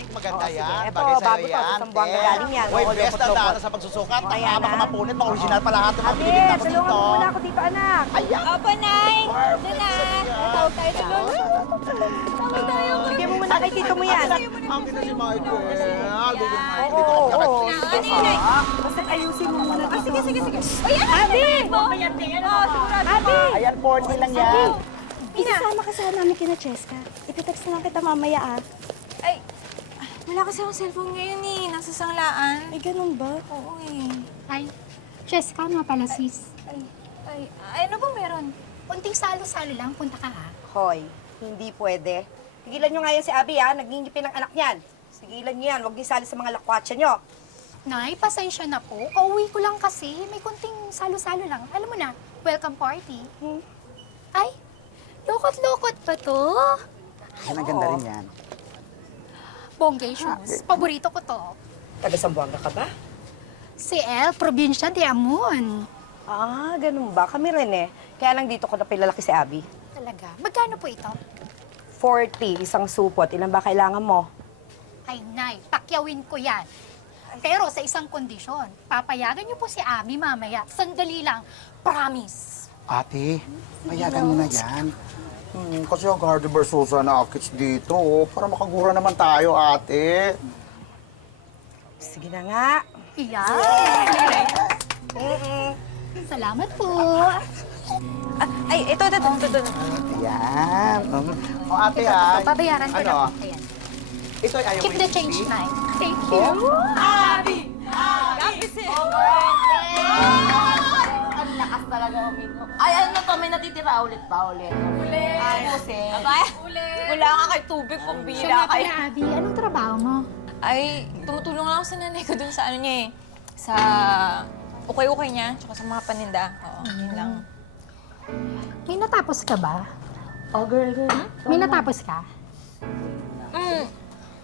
pink, maganda Oo, sige. yan. Eto, Bagay sa'yo bago to, yan. sa Sambuanga galing yan. Uy, Oo, best na lupot-lupot. daan sa pagsusukat. Okay, Tama, baka anak. mapunit, mga original pa lahat. Mga Ate, binibig ako tulungan dito. mo muna ako dito, anak. Ayan! Opo, Nay! Perfect Dala! sa'yo yan. Tawag tayo sa lolo. Tawag tayo. Bigyan mo muna kay tito mo yan. Ang ganda si Michael. Oo, oo. Ano yun, Nay? Basta ayusin mo muna dito. Sige, sige, sige. Uy, ano? Abi! Oo, sigurado Abi! ka. Ayan, 40 lang yan. Isasama ka sana namin kina Cheska. Ipitext na lang kita mamaya, ah. Ay, wala kasi akong cellphone ngayon eh. Nasa sanglaan. Ay, ganun ba? Oo eh. Ay, Cheska nga pala, sis. Ay, ano bang meron? Kunting salo-salo lang, punta ka ha. Hoy, hindi pwede. Tigilan nyo nga yan si Abi, ha? Nagingipin ang anak niyan. Tigilan nyo yan. Huwag niyo sali sa mga lakwatsa nyo. Nay, pasensya na po. Kauwi ko lang kasi. May kunting salo-salo lang. Alam mo na, welcome party. Ay, lokot-lokot pa to. Yan, ang ganda rin yan. Bonggay shoes. Paborito ko to. Taga Sambuanga ka ba? Si El, probinsya de Amon. Ah, ganun ba? Kami rin eh. Kaya lang dito ko na pilalaki si Abi. Talaga. Magkano po ito? 40, isang supot. Ilan ba kailangan mo? Ay, Nay, pakyawin ko yan. Pero sa isang kondisyon, papayagan niyo po si Abi mamaya. Sandali lang. Promise. Ate, payagan mo na yan. Kasi ang Hardy Versosa na akits dito, para makagura naman tayo, ate. Sige na nga. Iyan. Salamat po. Ay, ito. Ayan. O, ate, ha? Papayaran ko Ano? na po. Ayan. Ito ay ayaw Keep the change, Nay. Thank you. Ay, ano to? May natitira ulit pa ulit. Ay, kasi. Abay, wala ka kay tubig kung Siya bira nga kay... pala, Abby. Anong trabaho mo? Ay, tumutulong lang ako sa nanay ko dun sa ano niya eh. Sa ukay-ukay niya, tsaka sa mga paninda. Oo, yun lang. May natapos ka ba? Oh, girl. May natapos ka?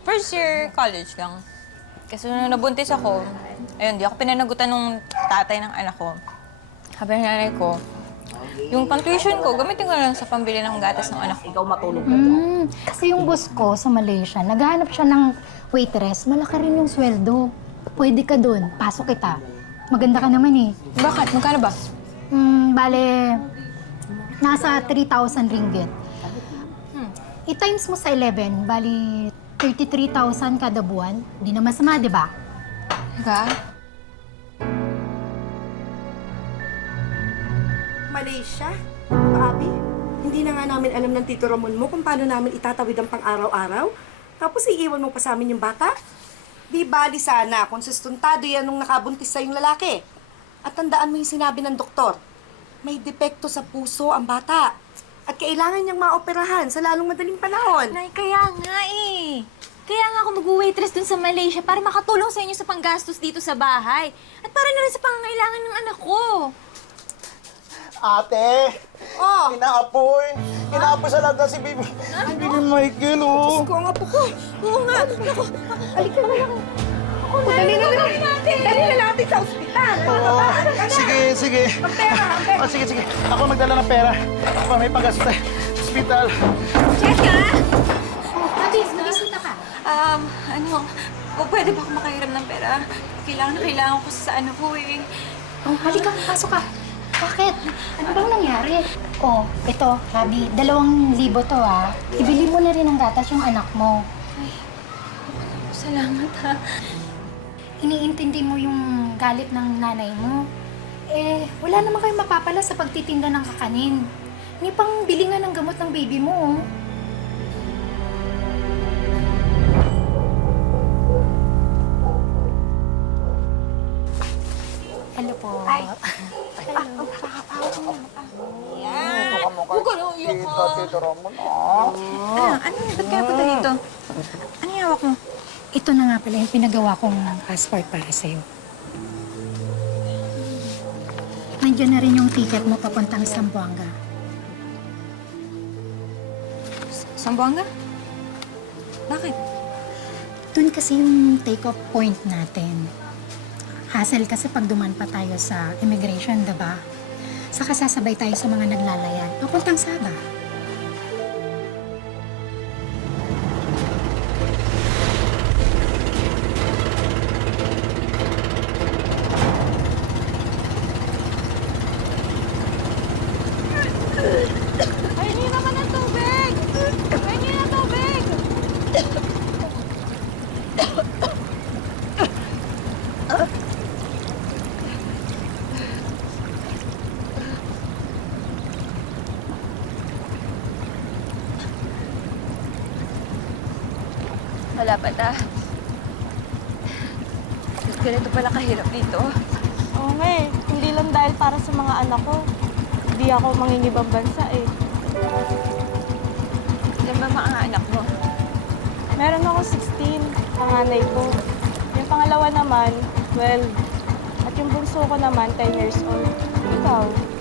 First year college lang. Kasi nung nabuntis ako, ayun, di ako pinanagutan nung tatay ng anak ko. Sabi ng nanay ko, yung pang-tuition ko, gamitin ko lang sa pambili ng gatas ng anak ko. Ikaw matulog ka dyan. Kasi yung boss ko sa Malaysia, naghahanap siya ng waitress. Malaki rin yung sweldo. Pwede ka dun. Pasok kita. Maganda ka naman eh. Bakit? Magkano ba? Bale, nasa 3,000 ringgit. I-times mo sa 11, bali 33,000 kada buwan. Di na masama, di ba? Teka. Malaysia? Abi, hindi na nga namin alam ng Tito Ramon mo kung paano namin itatawid ang pang-araw-araw. Tapos iiwan mo pa sa amin yung bata? Di bali sana kung sustuntado yan nung nakabuntis sa yung lalaki. At tandaan mo yung sinabi ng doktor, may depekto sa puso ang bata. At kailangan niyang maoperahan sa lalong madaling panahon. Nay, kaya nga eh. Kaya nga ako mag-waitress dun sa Malaysia para makatulong sa inyo sa panggastos dito sa bahay. At para na rin sa pangangailangan ng anak ko. Ate! Oh, Inaapoy! Inaapoy sa lahat na si Baby. Baby Michael, oh! ko nga po ko. Oo nga. Naku, Halika na lang. Dali na natin. Dali na natin sa ospital. Oo. Sige, sige. Pera, Oh, sige, sige. Ako magdala ng pera. Para may paggastos tayo sa ospital. Cheska! Abby, nabisita ka. Pwede ba ako makahiram ng pera? Kailangan ko sa ano ko eh. Oh, halika, pasok ka. Bakit? Ano bang nangyari? Oh, ito, Abby, 2,000 to ah. Ibili mo na rin ang gatas yung anak mo. Salamat ha. Iniintindi mo yung galit ng nanay mo. Eh, wala naman kayong mapapala sa pagtitinda ng kakanin. May pang bili nga ng gamot ng baby mo, oh. Hello po. Huwag ka na iyak ka. Tito Ramon, ah. Ano yun? Ba't ka napunta dito? Ano yung hawak mo? Ito na nga pala yung pinagawa kong passport para sa'yo. Nandiyan na rin yung ticket mo papuntang Zamboanga. Zamboanga? Bakit? Doon kasi yung take-off point natin. Hassle kasi pag duman pa tayo sa immigration, diba? Saka sasabay tayo sa mga naglalayag. Papuntang Sabah. pala pala. Ganito pala kahirap dito. Oo nga eh. Hindi lang dahil para sa mga anak ko. Hindi ako mangingibang bansa eh. Ilan ba mga anak mo? Meron ako 16, panganay ko. Yung pangalawa naman, 12. At yung bunso ko naman, 10 years old. Ikaw?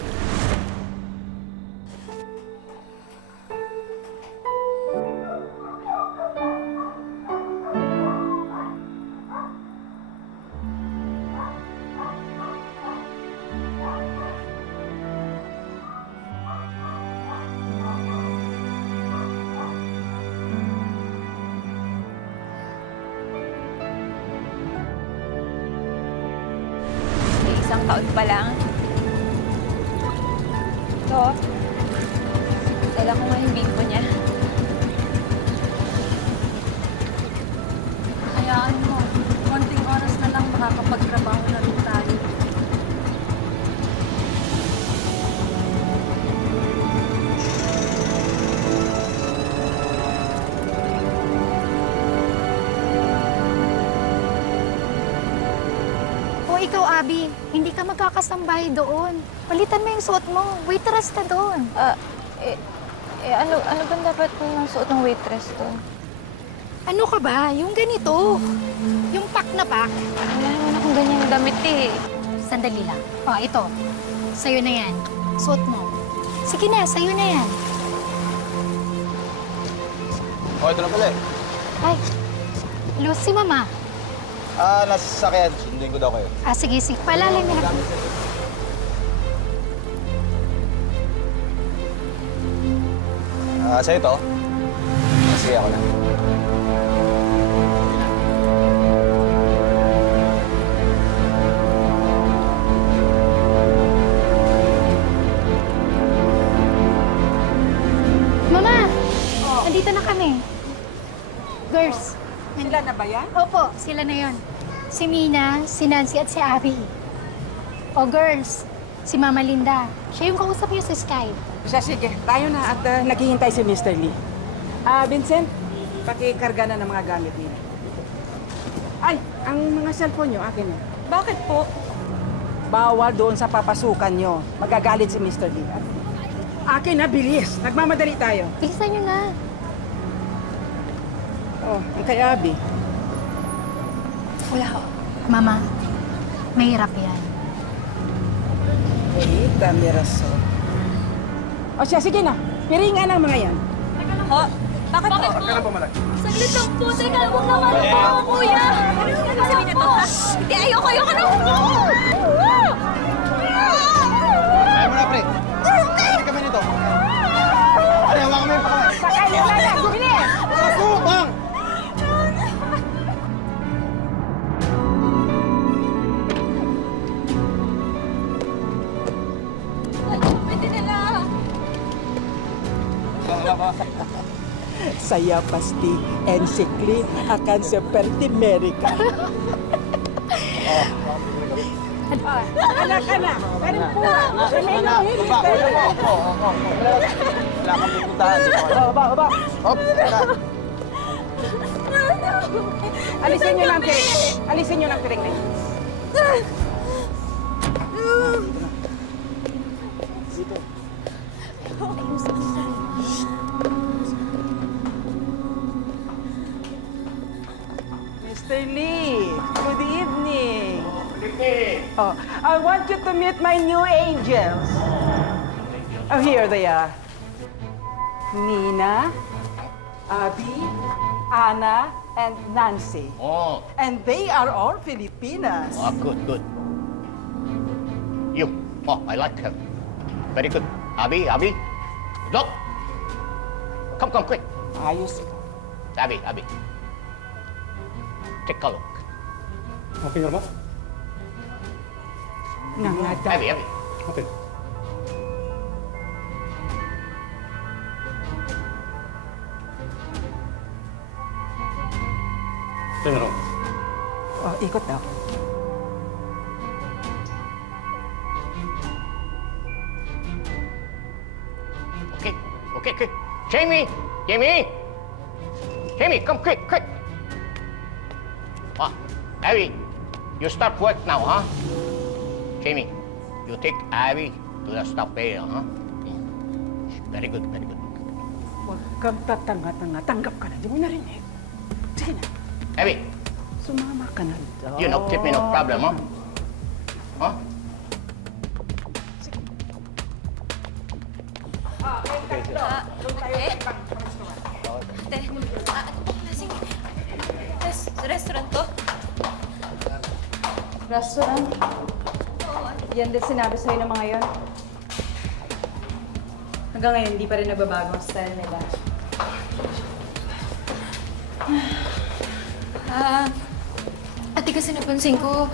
Isang taon pa lang. Ito, dala ko nga yung bimbo niya. Hayaan mo, konting oras na lang makakapagtrabaho na rin tayo. O ikaw, Abby, hindi ka magkakasambay doon. Palitan mo yung suot mo. Waitress ka doon. Ano ba dapat yung suot ng waitress to? Ano ka ba? Yung ganito. Yung pack na pack. Wala naman akong ganyang damit eh. Sandali lang. O, ito. Sa'yo na yan. Suot mo. Sige na, sa'yo na yan. Oh, ito na pala eh. Ay, hello, si Mama. Nasa sasakyan. Sundin ko daw kayo. Sige, sige. Palalim mo na. Sa'yo to? Sige, ako na. Mama! Nandito na kami. Girls. Sila na ba yan? Opo, sila na yon. Si Mina, si Nancy at si Abby. O girls, si Mama Linda. Siya yung kausap niyo sa Skype. Sige, tayo na at naghihintay si Mr. Lee. Vincent, pakikarga na ng mga gamit nila. Ay, ang mga cellphone nyo, akin na. Bakit po? Bawal doon sa papasukan nyo. Magagalit si Mr. Lee. Akin na, bilis. Nagmamadali tayo. Bilisan niyo na. Oh, ang kay Abby. Wala ho. Mama, mahirap yan. Bonita, Miraso. O siya, sige na. Piringan ang mga yan. Ho? Bakit po? Saglit lang po, teka, huwag naman po, kuya! Ano sabihin nito, ha? Hindi, ayoko na! Ayaw mo na, pre. Ano kami nito? Ano, hawa kami pa kami. Sakay na lang! Bilis! Bang! Pwede na lang. Saya pasti ensikli akan seperti mereka. Anak-anak, meron po. Wala kang pupuntahan. Baba. Hop, wala. Alisin nyo ng piring. Alisin nyo ng piring na yun. Mr. Lee, good evening. Oh, I want you to meet my new angels. Oh, here they are. Nina, Abby, Anna, and Nancy. Oh, And they are all Filipinas. good. You. Oh, I like her. Very good. Abby. Look. Come, quick. Ayos. Abby. Take a look. Nangada. Abby. Oh, ikot daw. Okay. Jamie, come quick. Ah, Abby, you start work now, huh? Jamie, you take Abby to the staff area, huh? Very good, very good. Huwag kang tatanga-tanga. Tanggap ka na. Di mo narinig. Sige na. Abby, Sumama ka na daw. you know, keep me no problem, huh? Huh? Restaurant to? Restaurant? Yan din sinabi sa'yo ng mga yon. Hanggang ngayon, hindi pa rin nagbabago ang style nila. Ate, kasi napansin ko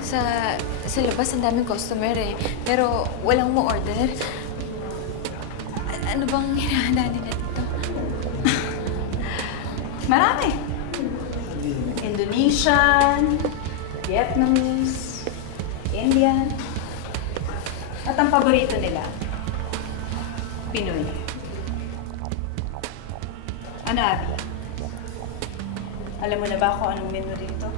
sa labas ang daming customer eh. Pero walang mo order. Ano bang hinahanda nila dito? Marami! Indonesian, Vietnamese, Indian, at ang paborito nila, Pinoy. Ano, Abby? Alam mo na ba kung anong menu dito?